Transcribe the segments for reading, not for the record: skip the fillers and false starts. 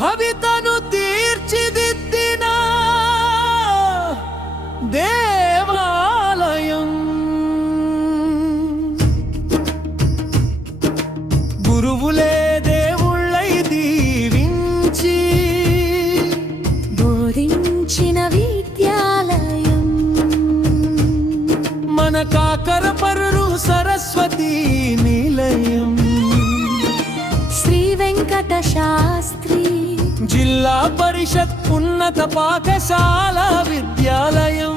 భవితను తీర్చిదిద్దిన దేవాలయం. గురువులే దేవుళ్ళై దీవించి బోధించిన విద్యాలయం. మన కాకరపర్రు సరస్వతి నిలయం. శ్రీ వెంకట శాస్త్రి జిల్లా పరిషత్ ఉన్నత పాఠశాల విద్యాలయం.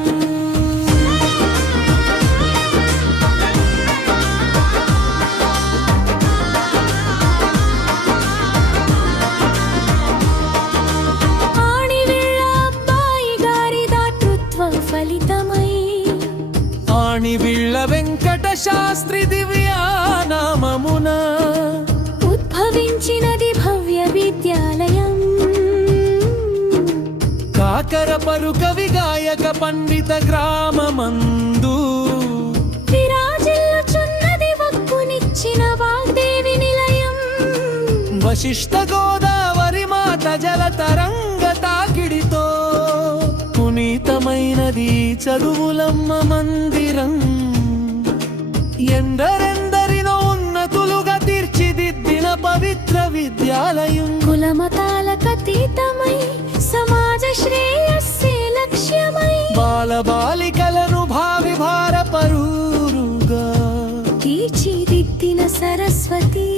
ఆణివిళ్ళ అబ్బాయి గారి దాతృత్వ ఫలితమై ఆణివిళ్ళ వెంకట శాస్త్రి దివ్యానామమున ఉద్భవించినది భవ్య విద్యాలయం. కాకరపరు కవి గాయక పండిత గ్రామమందు విరాజిల్లుచున్నది వక్కునిచ్చిన వాగ్దేవి నిలయం. వశిష్ఠ గోదావరి మాత జల తరంగ తాకిడితో పునీతమైనది చదువులమ్మ మందిరం. ఎందరెందరినో ఉన్నతులుగా తీర్చిదిద్దిన పవిత్ర విద్యాలయం. కులమతాలకతీతమై సమాజ శ్రేయస్సే లక్ష్యమై బాలబాలికలను భావి భారపరుగా తీర్చిదిద్దిన సరస్వతి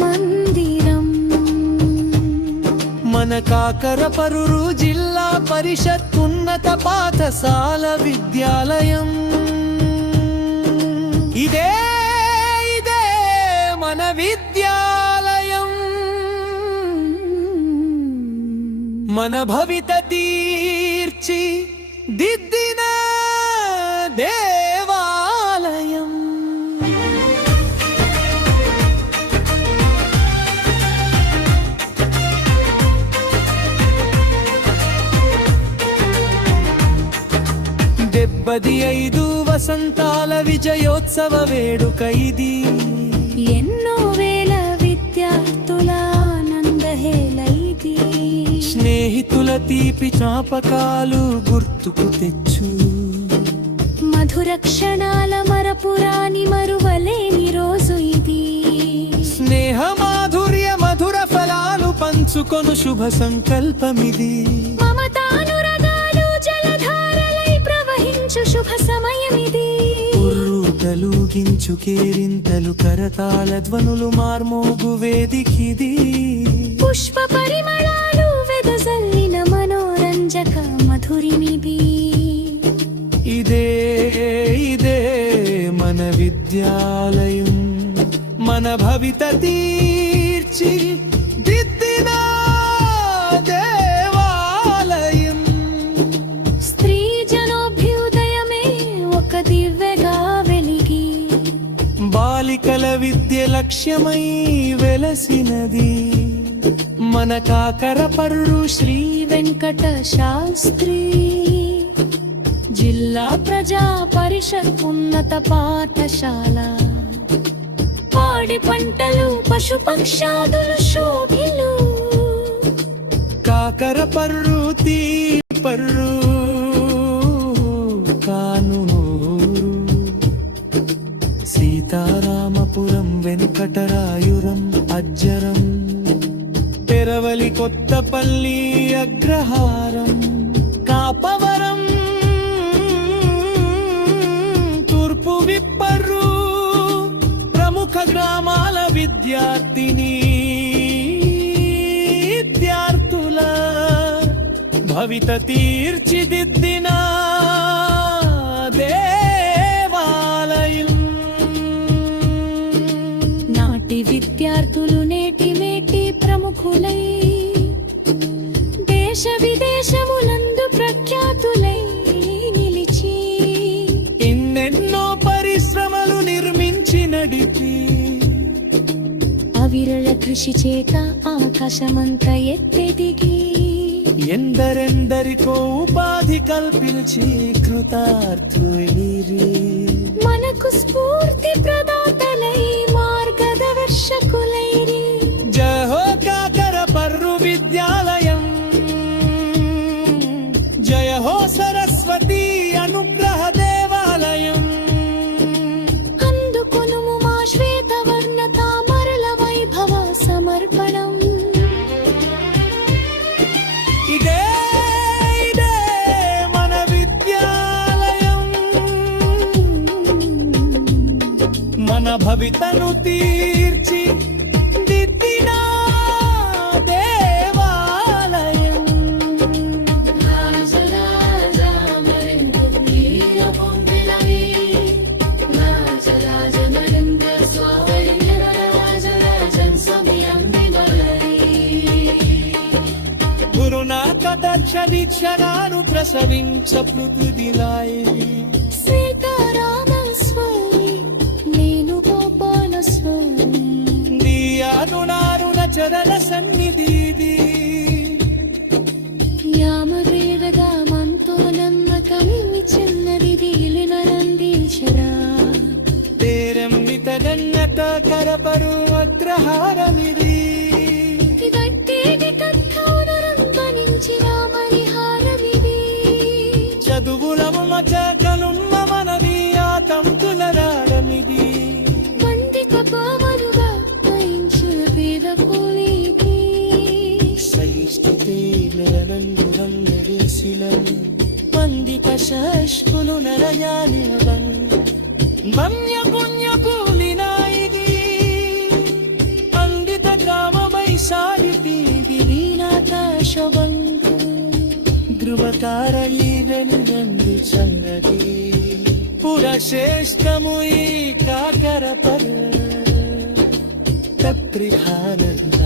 మందిరం. మన కాకరపర్రు జిల్లా పరిషత్ ఉన్నత పాఠశాల విద్యాలయం. ఇదే ఇదే మన విద్యాలయం. మన భవిత తీర్చి దిద్దిన దేవాలయం. డెబ్బది 5 వసంతాల విజయోత్సవ వేడుక ఇది. ఎన్నో వేల విద్యార్థుల ఆనందహేళ ఇది. స్నేహితుల తీపి జ్ఞాపకాలు గుర్తుకు తెచ్చు. మధుర క్షణాల మరపురాని మరువలేని రోజు ఇది. స్నేహ మాధుర్య మధుర ఫలాలు పంచుకొను శుభ సంకల్పమిది. మమతానురగాలు జలధారలై ప్రవహించు శుభ సమయమిది. తలూగించు కేరింతలు కరతాళ ధ్వనులు మార్మోగు వేదికిది. పుష్ప పరిమళాలు వెదజల్లిన మనోరంజక మధురిమిది. ఇదే ఇదే మన విద్యాలయం. మన భవిత తీర్చి దిద్దిన దేవాలయం. స్త్రీ జనోభ్యుదయమే ఒక దివ్యగా వెలిగి బాలికల విద్య లక్ష్యమై వెలసినది. మన కాకరపర్రు శ్రీ వెంకట శాస్త్రి జిల్లా ప్రజా పరిషత్ ఉన్నత పాఠశాల. పాడి పంటలు పశుపక్షాదులు శోభిలు కాకరపర్రు తీపర్రు కానునూరు సీతారామపురం వెంకటరాయురం అజ్జరం పెరవలి కొత్తపల్లి అగ్రహారం కాపవరం తూర్పు విప్పర్రు ప్రముఖ గ్రామాల విద్యార్థిని విద్యార్థుల భవిత తీర్చిదిద్దిన దేవాలయం. నాటి విద్యార్థులు నేటి మేటి ప్రముఖులై దేశ విదేశములందు ప్రఖ్యాతులై నిలిచి ఎన్నెన్నో పరిశ్రమలు నిర్మించి నడిపి అవిరళ కృషి చేత ఆకాశమంత ఎత్తెదిగి ఎందరెందరికో ఉపాధి కల్పించి కృతార్థులైరి మనకు స్ఫూర్తి ప్రదాతలై మార్గదర్శకులైరి భవితను తీర్చి దిద్దిన దేవాలయం గురునాకదక్షరిక్షరాలు ప్రసవించ పృథుదిలాయి సీతారామ స్వామి నేను గోపాల స్వామి నీయారుణారుణ చరణ సన్నిధి యామవేదగా మనతో నమ్మకమి చిన్నది నందించరా తేరమ్మితదన్నత కరపరు అగ్రహారమిది గట్టిది కథోనరంపనించిన పరిహారమిది చదువులము మచకలుమ్మ మనది ఆ తంతులరాడమిది పండిత పామరుగా వహించు పేద కూలికి సైష్ఠుతే మెరనందురం నెరేసిలం పండిత శష్కులు నరయానివన్ వన్య పుణ్య కూలినాయిది పండిత గ్రామమై సాగితీది వీణాకాశవంతు ధృవతార ఈ వెనుగందు చన్నది పురశ్రేష్టము ఈ కాకర పర తత్రిహానది